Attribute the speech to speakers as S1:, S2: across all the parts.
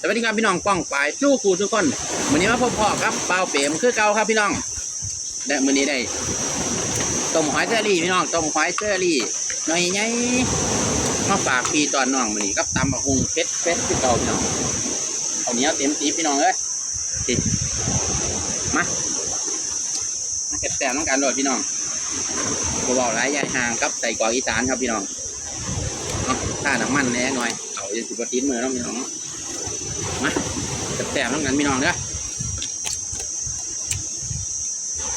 S1: สวัสดีครับพี่น้องป้องปลายสู้ครูทุกคนวันนี้มาพบพ่อครับเปล่าเปรมคือเก่าครับพี่น้องและมือนี้ได้ต้มหอยเชอรี่พี่น้องต้มหอยเชอรี่หน่อยใหญ่มาฝากพี่ตอนน้องมือนี้กับตำบักหุ่งเผ็ดเผ็ดคือเก่าพี่น้องเอาเนี้ยเต็มตีพี่น้องเอ้ยสิมามาเก็บแต้มน้องกันโดดพี่น้องบ่เบาหลายยายห่างกับใส่กรอกอีสานครับพี่น้องเอาถ้าน้ำมันแน่หน่อยเอาอย่าสิบตีนมือน้องพี่น้อง แสบๆต้องกันพี่น้องเด้อ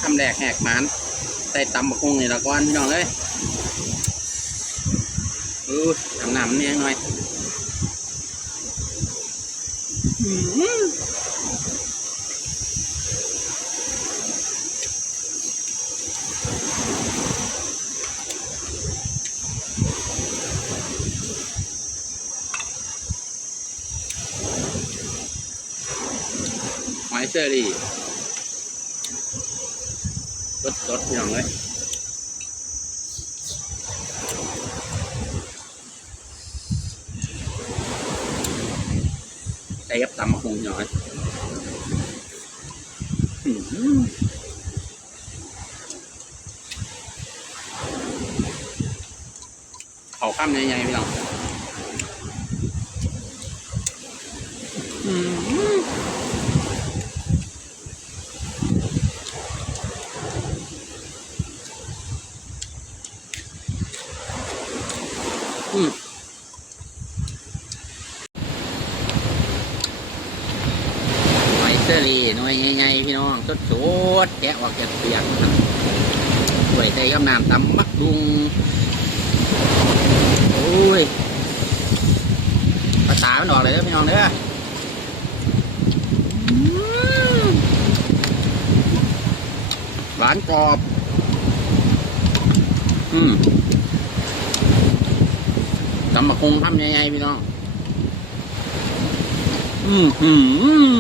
S1: ทำแหลกแหกหมันใส่ตำบักฮุงนี่ละก้อนพี่น้องเลยอู้น้ำหนำเนี่ยหน่อย อื้อหือหอยเชอรี่สดสดๆพี่น้องเลยใส่กับตำบักฮุงพี่อยเขาข้ามใหญ่ๆพี่น้องอื้อหือ อืมห อยเซอรี่หน่วยใหญ่ๆพี่น้องสดสดๆแกะออกจากเปลือกมันสวยใส่กับน้ำตำมักดุงโอ้ยภาษามันออกเลยพี่น้องเด้อหวานกรอบ อืมตำบักคงทำยังไงพี่น้อง อืมหืม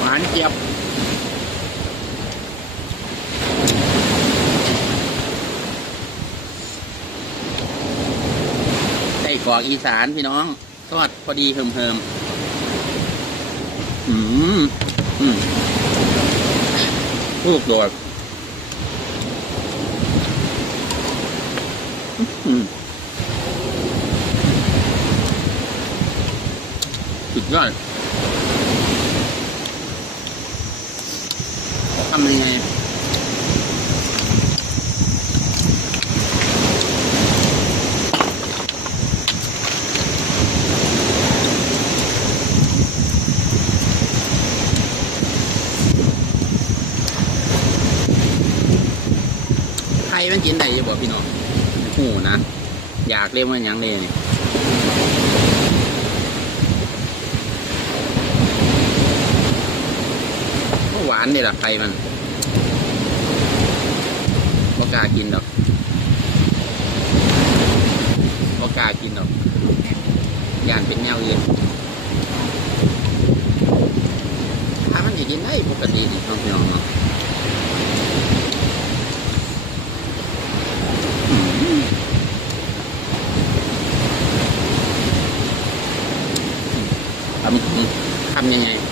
S1: หวานเจี๊ยบไส้กรอกอีสานพี่น้อง ทอดพอดีเฮิมเฮิมๆอืมอืมลูกโดดสุดยอด ทำยังไงไข่มันกินได้อยังบ่พี่น้องหูนะ อยากเรียกว่ายังเลยนี่ก็หวานนี่แหละไข่มันบ่กล้ากินดอกบ่กล้ากินดอกยานเป็นแนวอื่นถ้ามันจะกินได้ปกตินี่น้องพี่น้องเนาะทำทำยังไง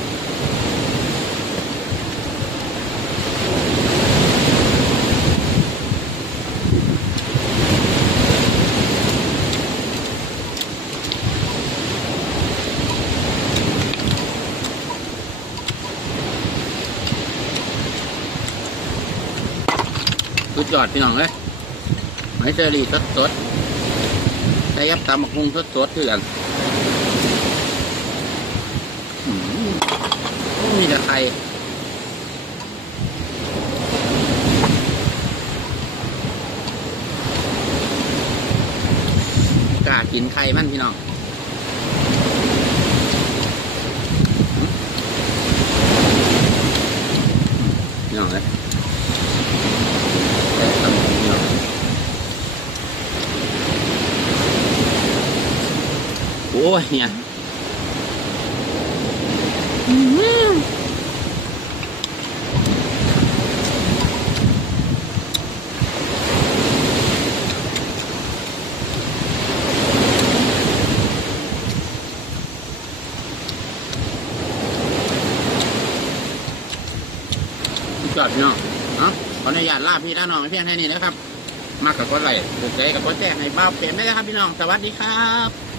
S1: ยอดพี่น้องเลยหอยเชอรี่สดสดๆใส่ยับตำบักหุ่งสดสดๆคือกันมมีแต่ไข่กล้ากินไข่มันพี่น้องพี่น้องเลยแต่ตำบักหุ่งพี่น้อง โอ้ยเนี่ยจอดพี่น้องเนาะขออนุญาตลาพี่ลาน้องเพียงแค่นี้นะครับ มากกับก็ไหลถูกใจกับก็แจ้งให้บ้าเปลี่ยนได้ครับพี่น้อง สวัสดีครับ